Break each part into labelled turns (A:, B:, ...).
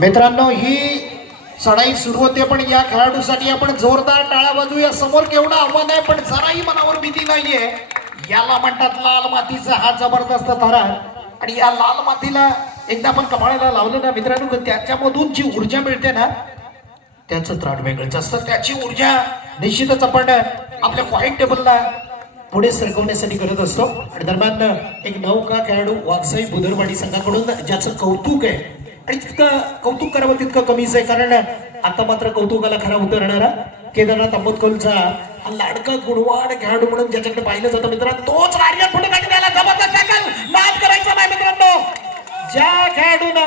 A: मित्रांनो ही चढाई सुरू होते पण या खेळाडूसाठी आपण जोरदार टाळा वाजूया समोर केवढं आव्हान आहे पण जराही मनावर भीती नाहीये. याला म्हणतात लाल मातीचा हा जबरदस्त थरा. आणि या लाल मातीला एकदा आपण कपाळाला लावलं ना मित्रांनो त्याच्यामधून जी ऊर्जा मिळते ना त्याचं त्राण वेगळंच असतं. त्याची ऊर्जा निश्चितच आपण आपल्या पॉईंट टेबलला पुढे सरकवण्यासाठी करत असतो. आणि दरम्यान एक नौका खेळाडू वाघसाई बुधरवाडी संघाकडून ज्याचं कौतुक आहे. आणि तितकं कौतुक करावं तितकं कमीच आहे कारण आता मात्र कौतुकाला खरा उतरणारा केदारनाथ आंबोदकोलचा हा लाडका गुणवाड खेळाडू म्हणून ज्याच्याकडे पाहिलं जातं मित्रांनो तोच आर्यन पुढे काढून जबरदस्त टॅकल करायचा नाही मित्रांनो. ज्या खेळाडून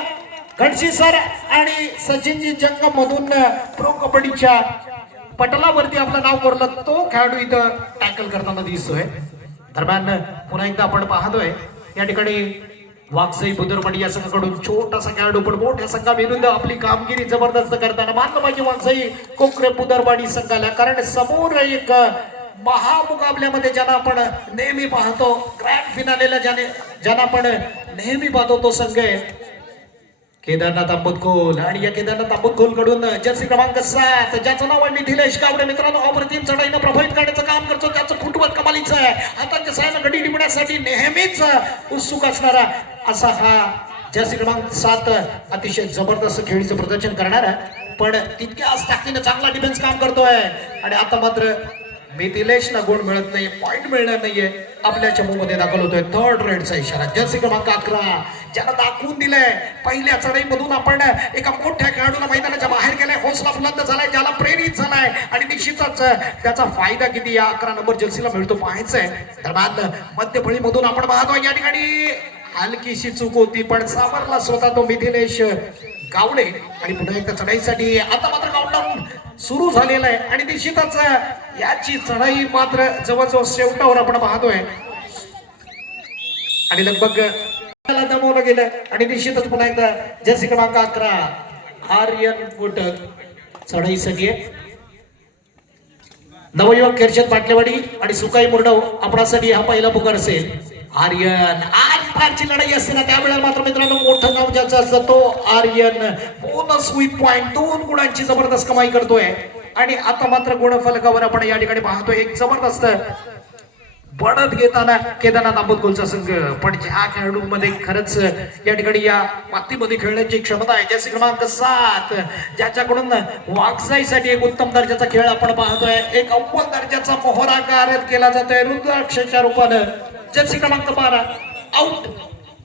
A: गणशी सर आणि सचिनजी जंग मधून प्रो कबड्डीच्या पटलावरती आपलं नाव कोरलं तो खेळाडू इथं टॅकल करताना दिसतोय. दरम्यान पुन्हा एकदा आपण पाहतोय या ठिकाणी वागसाई बुदुरमणी या संघाकडून छोटासा खेळाडू पण मोठ्या संघाविरुद्ध आपली कामगिरी जबरदस्त करताना मानलं पाहिजे वागसाई कोकरे बुदरवाडी संघाला. कारण समोर एक महामुकाबल्यामध्ये ज्यांना आपण नेहमी पाहतो ग्रँड फिनालेला ज्याने ज्यांना आपण नेहमी पाहतो तो संघ आहे केदारनाथ आंबतखोल आणि या केदारनाथ आंबतखोलकडून जर्सी क्रमांक सात ज्याचं नाव आहे मिथिलेश कावडे मित्रांनो अप्रतिम चढाईनं प्रभावित करण्याचं काम करतो. त्याचं फुटवर्क कमालीचं आहे. हातांच्या सहाय्यानं गडी निवडण्यासाठी नेहमीच उत्सुक असणारा असा हा जर्सी क्रमांक सात अतिशय जबरदस्त खेळीचं प्रदर्शन करणारा. पण तितक्याच ताकदीनं चांगला डिफेन्स काम करतोय. आणि आता मात्र मिथिलेशला गुण मिळत नाही पॉइंट मिळणार नाहीये. आपल्या चमूमध्ये दाखल होतोय थर्ड रेडचा इशारा. जर्सी क्रमांक अकरा. ज्याला दाखवून दिलंय पहिल्या चढाईमधून आपण एका मोठ्या खेळाडूला मैदानाच्या बाहेर गेलाय. हौसला बुलंद झालाय ज्याला प्रेरित झालाय. आणि निश्चितच त्याचा फायदा किती? या अकरा नंबर जर्सीला मिळतो पाहायचंय. दरम्यान मध्यफळीमधून आपण पाहतोय या ठिकाणी. हलकीशी चूक होती पण सावरला स्वतः तो मिथिलेश गावडे. आणि पुन्हा एकदा चढाईसाठी आता मात्र काउंटडाऊन सुरू झालेलं आहे. आणि निश्चितच याची चढाई मात्र जवळजवळ शेवटावर आपण पाहतोय. आणि लगभग दमवलं गेलं. आणि निश्चितच पुन्हा एकदा जर्सी क्रमांक अकरा. आर्यन कोटक चढाईसाठी आहे नवयुवक केरचंद पाटलेवाडी आणि सुकाई मुरडव आपणासाठी हा पहिला पुकार असेल. आर्यन आज फारची लढाई असते ना त्यावेळेला मात्र मित्रांनो मोठं नाव ज्याचं असतं तो आर्यन. बोनस विथ पॉइंट दोन गुणांची जबरदस्त कमाई करतोय. आणि आता मात्र गुणफलकावर आपण या ठिकाणी पाहतोय एक जबरदस्त बढत घेताना केदारनाथ आंबोदकोलचा संघ. पण ज्या खेळाडूंमध्ये खरंच या ठिकाणी या मातीमध्ये खेळण्याची क्षमता आहे. ज्याचे क्रमांक सात ज्याच्याकडून वागसाईसाठी एक उत्तम दर्जाचा खेळ आपण पाहतोय. एक अव्वल दर्जाचा मोहरा केला जातोय. रुद्राक्षच्या रूपानं. जर्सी क्रमांक बारा आउट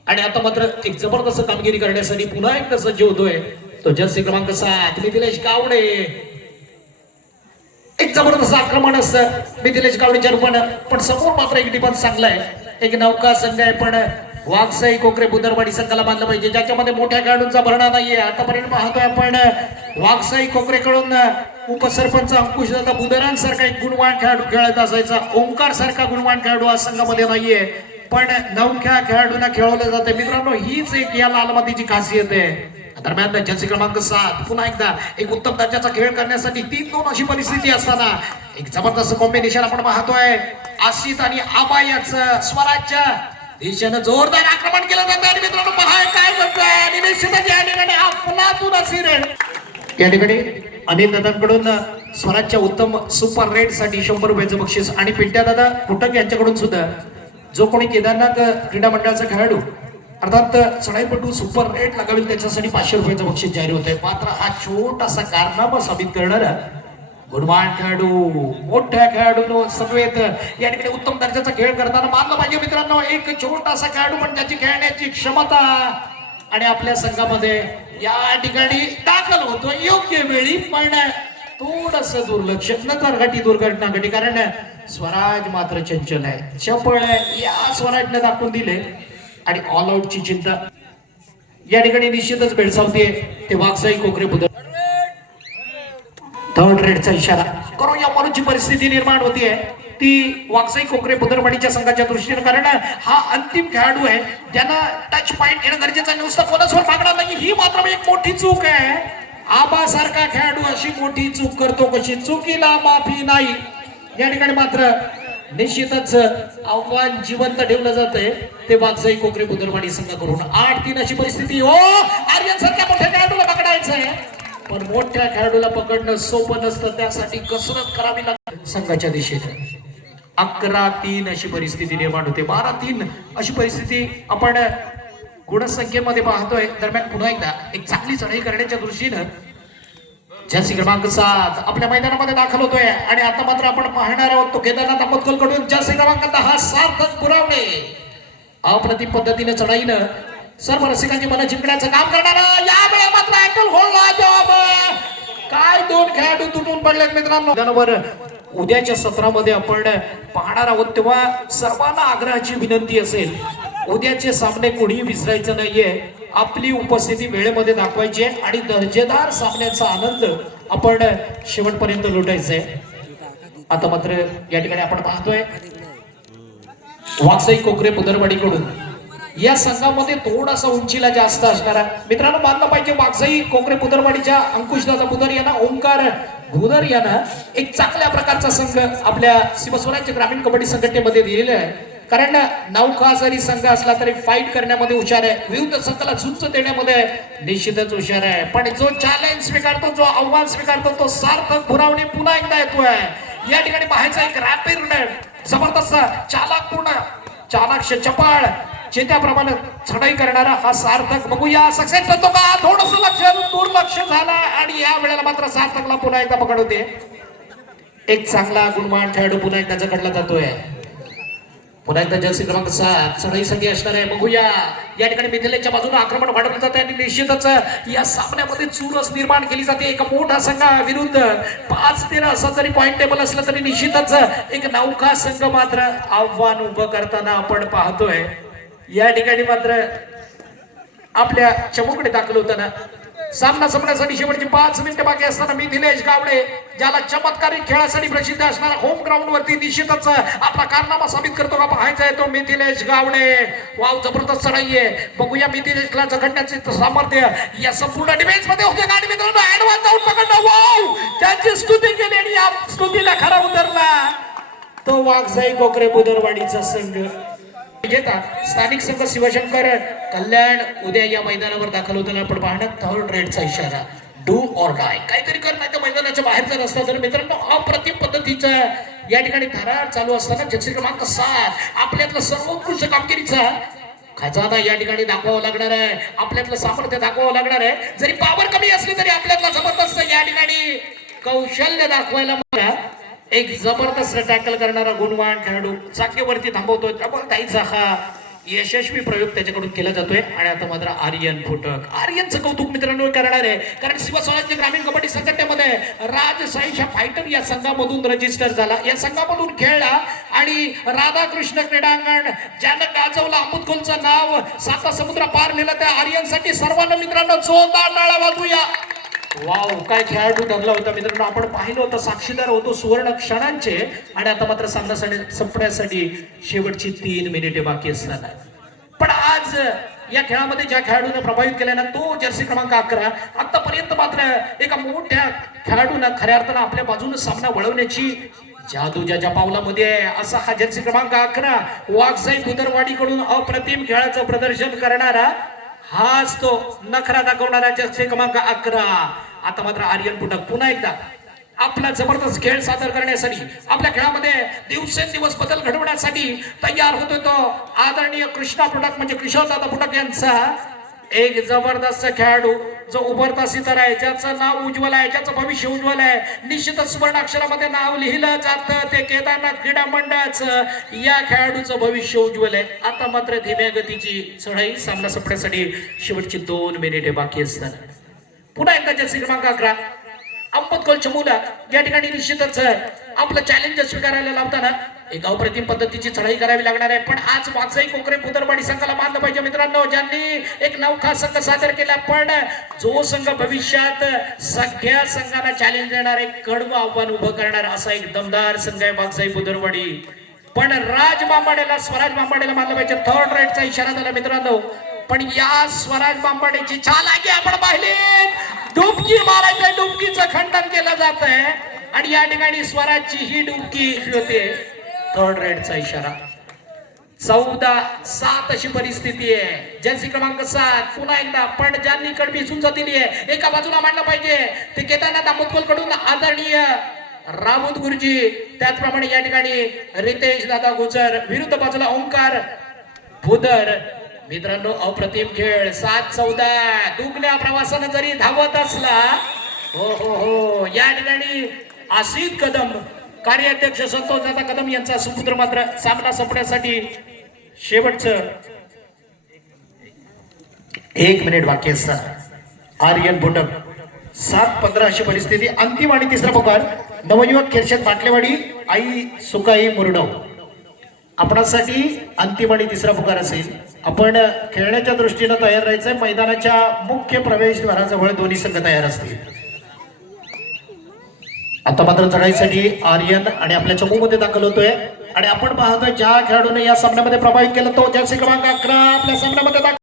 A: आणि आता मात्र एक जबरदस्त कामगिरी करण्यासाठी पुन्हा एकदा सज्ज होतोय तो जर्सी क्रमांक सात मिथिलेश गावडे. एक जबरदस्त आक्रमण असतं. मिथिलेश गावडेच्या रूपानं पण समोर मात्र एक डिफेन्स चांगला आहे. एक नौका संघ आहे पण वाघसाई कोकरे बुदरवाडी संघाला बांधलं पाहिजे. ज्याच्यामध्ये मोठ्या खेळाडूंचा भरणा नाहीये. आतापर्यंत पाहतोय आपण वाघसाई कोकरेकडून उपसरपंच अंकुश दादा बुदरांसारखा एक गुणवान खेळाडू खेळत असायचा. ओंकार सारखा गुणवान खेळाडू आज संघामध्ये नाहीये. पण नवख्या खेळाडूंना खेळवलं जाते. मित्रांनो हीच एक या लालमातीची खासियत आहे. दरम्यान जर्सी क्रमांक सात. पुन्हा एकदा एक उत्तम दर्जाचा खेळ करण्यासाठी तीन दोन अशी परिस्थिती असताना एक जबरदस्त कॉम्बिनेशन आपण पाहतोय. आशित आणि आबा याच स्वराज्य दिशेनं जोरदार आक्रमण केलं जातं आणि मित्रांनो पहा काय करतोय आणि या ठिकाणी अफलातून असिरण या ठिकाणी अनिल दादांकडून स्वराजच्या उत्तम सुपर रेडसाठी शंभर रुपयाचं बक्षीस. आणि पिंट्या दादा कुटक यांच्याकडून सुद्धा जो कोणी केदारनाथ क्रीडा मंडळाचा खेळाडू अर्थात चढाईपटू सुपर रेट लगावेल त्याच्यासाठी पाचशे रुपयाचं बक्षीस जाहीर होत आहे मात्र हा छोटासा कारनामा साबित करणारा गुणवान खेळाडू मोठ्या खेळाडू समवेत या ठिकाणी उत्तम दर्जाचा खेळ करताना मानलं पाहिजे मित्रांनो एक छोटासा खेळाडू पण त्याची खेळण्याची क्षमता आणि आपल्या संघामध्ये या ठिकाणी दाखल होतो योग्य वेळी पण थोडस दुर्लक्ष नकार घटी दुर्घटना घटी कारण स्वराज मात्र चंचल आहे. चपळ आहे या स्वराजने दाखवून दिले आणि ऑल आउटची चिंता. या ठिकाणी निश्चितच भेडसावते ते वागसाई कोकरे बुद्ध थर्ड रेडचा इशारा. करून या मनूची परिस्थिती निर्माण होतीये ती वाकसाई कोकरे बुदरवाडीच्या संघाच्या दृष्टीने कारण हा अंतिम खेळाडू आहे. ज्यांना टच पॉईंट घेणं गरजेचं आहे. नुसतं कोणासवर मागणार नाही. ही मात्र एक मोठी चूक आहे. आबा सारखा खेळाडू अशी मोठी चूक करतो कशी चुकीला माफी नाही. या ठिकाणी मात्र निश्चितच आव्हान जिवंत ठेवलं जातंय. ते वागजाई कोकरे बुदरवाडी संघाकडून. आठ तीन अशी परिस्थिती. हो आर्यन सारख्या मोठ्या खेळाडूला पकडायचं आहे पण मोठ्या खेळाडूला पकडणं सोपं नसतं त्यासाठी कसरत करावी लागते. संघाच्या दिशेने. अकरा तीन अशी परिस्थिती निर्माण होते. बारा तीन अशी परिस्थिती आपण गुणसंख्येमध्ये पाहतोय. दरम्यान पुन्हा एकदा एक चांगली चढाई करण्याच्या दृष्टीनं जर्सी क्रमांक सात आपल्या मैदानामध्ये दाखल होतोय. आणि आता मात्र आपण पाहणार आहोत तो केदारनाथ अहमदकोलकडून जर्सी क्रमांक दहा सार्थक पुरवणे. अप्रतिम पद्धतीने चढाईनं सर्व रसिकांची मला जिंकण्याचं काम करणार यावेळी मात्र ऍकल होल्डला जॉब. काय दोन खेळाडू तुटून पडलेत मित्रांनो. त्यानंतर उद्याच्या सत्रामध्ये आपण पाहणार आहोत तेव्हा सर्वांना आग्रहाची विनंती असेल उद्याचे सामने कोणीही विसरायचं नाहीये. आपली उपस्थिती वेळेमध्ये दाखवायची आहे आणि दर्जेदार सामन्याचा आनंद आपण शेवटपर्यंत लुटायचा आहे आता मात्र या ठिकाणी आपण पाहतोय वाकसाई कोकरे बुदरवाडीकडून या संघामध्ये थोडासा उंचीला जास्त असणारा. मित्रांनो मानलं पाहिजे वाकसाई कोकरे बुदरवाडीच्या अंकुशदादा बुदर यांना ओंकार भुदर यांना एक चांगल्या प्रकारचा संघ आपल्या शिवस्वराज्य ग्रामीण कबड्डी संघटनेमध्ये दिलेला आहे. कारण नौका जरी संघ असला तरी फाईट करण्यामध्ये हुशार आहे. विरुद्ध संघाला झुंज देण्यामध्ये निश्चितच हुशार आहे. पण जो चॅलेंज स्वीकारतो जो आव्हान स्वीकारतो तो सार्थक भुरावणे पुन्हा एकदा येतोय. या ठिकाणी पाहायचा एक रॅपिड जबरदस्त चालाकपूर्ण चालाक्ष चपाळ. चेत्याप्रमाणे चढाई करणारा हा सार्थक. बघूया सक्सेस करतो का? थोडस लक्ष दुर्लक्ष झाला आणि या वेळेला मात्र सार्थकला पुन्हा एकदा पकड होते. एक चांगला गुणमान खेळाडू पुन्हा एकदा जकडला जातोय. पुन्हा एकदा जर्सी क्रमांक सात चढाईसाठी असणार आहे. बघूया या ठिकाणी मिथिलेच्या बाजूने आक्रमण वाढवलं जाते आणि निश्चितच या सामन्यामध्ये चुरस निर्माण केली जाते. एक मोठा संघा विरुद्ध पाच तेरा असा जरी पॉईंट टेबल असलं तरी निश्चितच एक नौका संघ मात्र आव्हान उभं करताना आपण पाहतोय. या ठिकाणी मात्र आपल्या चमूकडे दाखल होताना सामना संपण्यासाठी शेवटची पाच मिनिटं बाकी असताना मी निलेश गावडे ज्याला चमत्कारिक खेळासाठी प्रसिद्ध असणारा होम ग्राउंड वरती निश्चितच आपला कारनामा साबित करतो का पाहायचा आहे तो मिथिलेश गावडे. वाव जबरदस्त चढाई आहे बघूया मिथिलेशला जखडण्याचे सामर्थ्य या संपूर्ण डिफेन्समध्ये होते. आणि मित्रांनो ऍडव्हान्स जाऊन पकडलं. वाव! त्यांची स्तुती केली आणि या स्तुतीला खरा उतरला. तो वाघजाई कोकरे बुदरवाडीचा संघ. विजेता स्थानिक संघ शिवशंकर कल्याण उद्या या मैदानावर दाखल होताना आपण पाहणार थर्ड रेडचा इशारा. डू ऑर डाय काहीतरी कर नाही तर मैदानाच्या बाहेरचा रस्ता. तर मित्रांनो अप्रतिम पद्धतीचा या ठिकाणी थरार चालू असताना जर्सी क्रमांक सात आपल्यातलं सर्वोत्कृष्ट कामगिरीचा खजाना या ठिकाणी दाखवावं लागणार आहे. आपल्यातलं सामर्थ्य दाखवावं लागणार आहे. जरी पावर कमी असली तरी आपल्यातला जबरदस्त या ठिकाणी कौशल्य दाखवायला मला एक जबरदस्त टॅकल करणारा गुणवान खेळाडू जागेवरती थांबवतोय. त्याचा हा यशस्वी प्रयोग त्याच्याकडून केला जातोय. आणि आता मात्र आर्यन फुटक. आर्यनचं कौतुक मित्रांनो करणार आहे. कारण शिवस्वराज्य ग्रामीण कबड्डी संघटनेमध्ये राजसाईच्या फायटर या संघामधून रजिस्टर झाला. या संघामधून खेळला आणि राधाकृष्ण क्रीडांगण ज्यानं गाजवलं अमुदकुलचं नाव साता समुद्र पार नेलं त्या आर्यनसाठी सर्वांना मित्रांनो जोरदार टाळा वाजूया वाव काय खेळाडू ठरला होता मित्रांनो. आपण पाहिलं होतं साक्षीदार होतो सुवर्ण क्षणांचे. आणि आता मात्र सामन्यासाठी संपण्यासाठी शेवटची तीन मिनिटे बाकी असताना पण आज या खेळामध्ये ज्या खेळाडूने प्रभावित केल्यानं ना तो जर्सी क्रमांक अकरा. आतापर्यंत मात्र एका मोठ्या खेळाडूनं खऱ्या अर्थानं आपल्या बाजूने सामना वळवण्याची जादू ज्याच्या पावलामध्ये आहे असा हा जर्सी क्रमांक अकरा. वाघसाई उदरवाडीकडून अप्रतिम खेळाचं प्रदर्शन करणारा हाच तो नखरा दाखवणारा जर्सी क्रमांक अकरा. आता मात्र आर्यन पुटक पुन्हा एकदा आपला जबरदस्त खेळ सादर करण्यासाठी आपल्या खेळामध्ये दिवसेंदिवस बदल घडवण्यासाठी तयार होतोय तो आदरणीय कृष्णा पुटक म्हणजे किशोरदादा पुटक यांचा एक जबरदस्त खेळाडू जो उभरता सितारा आहे ज्याचं नाव उज्ज्वल आहे ज्याचं भविष्य उज्ज्वल आहे. निश्चितच सुवर्ण अक्षरामध्ये नाव लिहिलं जातं ते केदारनाथ क्रीडा मंडळाचं. या खेळाडूचं भविष्य उज्ज्वल आहे. आता मात्र धीम्या गतीची चढाई सामना संपण्यासाठी शेवटची दोन मिनिटे बाकी असतात. पुन्हा एकदा जर्सी क्रमांक अकरा अंपतकोलच्या मुला या ठिकाणी निश्चितच आपलं चॅलेंज स्वीकारायला लावताना एक अप्रतिम पद्धतीची चढाई करावी लागणार आहे. पण आज वाचाई कोकरे पुतरवाडी संघाला मानलं पाहिजे मित्रांनो. ज्यांनी एक नवखा संघ सादर केला पण जो संघ भविष्यात सगळ्या संघाला चॅलेंज देणार एक कडवं आव्हान उभं करणार असा एक दमदार संघ आहे वागसाई बुदरवाडी पण राज बांबाडेला स्वराज बांबाडेला मानलं पाहिजे. थर्ड राईटचा इशारा झाला मित्रांनो. पण या स्वराज बांबाडेची चालाकी आपण पाहिली. डुबकी मारायचं डुबकीचं खंडन केलं जात आहे आणि या ठिकाणी स्वराजची ही डुबकी होते. थर्ड रेडचा इशारा.
B: चौदा सात अशी परिस्थिती आहे. जर्सी क्रमांक सात पुन्हा एकदा पण ज्यांनी कडबी सुंच दिली आहे. एका बाजूला मांडलं पाहिजे. ते केदारनाथ दामोदकोलकडून आदरणीय रामोद गुरुजी. त्याचप्रमाणे या ठिकाणी रितेश दादा गुजर विरुद्ध बाजूला ओंकार भूदर मित्रांनो अप्रतिम खेळ. सात चौदा. दुगण्या प्रवासानं जरी धावत असला हो हो हो. या ठिकाणी आशित कदम. कार्याध्यक्ष संतोष दादा कदम यांचा सुपुत्र मात्र सामना संपण्यासाठी शेवटचं
A: एक मिनिट बाकी असतात आर्यन बुटक सात पंधरा अशी परिस्थिती. अंतिम आणि तिसरा पुकार. नवयुवक खेरशेत बाटलेवाडी आई सुकाई मुरडव. आपणासाठी अंतिम आणि तिसरा पुकार असेल. आपण खेळण्याच्या दृष्टीनं तयार राहायचंय. मैदानाच्या मुख्य प्रवेशद्वाराजवळ दोन्ही संघ तयार असतील. आता मात्र चढाईसाठी आर्यन आणि आपल्या चमूमध्ये दाखल होतोय. आणि आपण पाहतोय ज्या खेळाडूने या सामन्यामध्ये प्रभावित केलं तो जर्सी क्रमांक अकरा आपल्या सामन्यामध्ये दाखल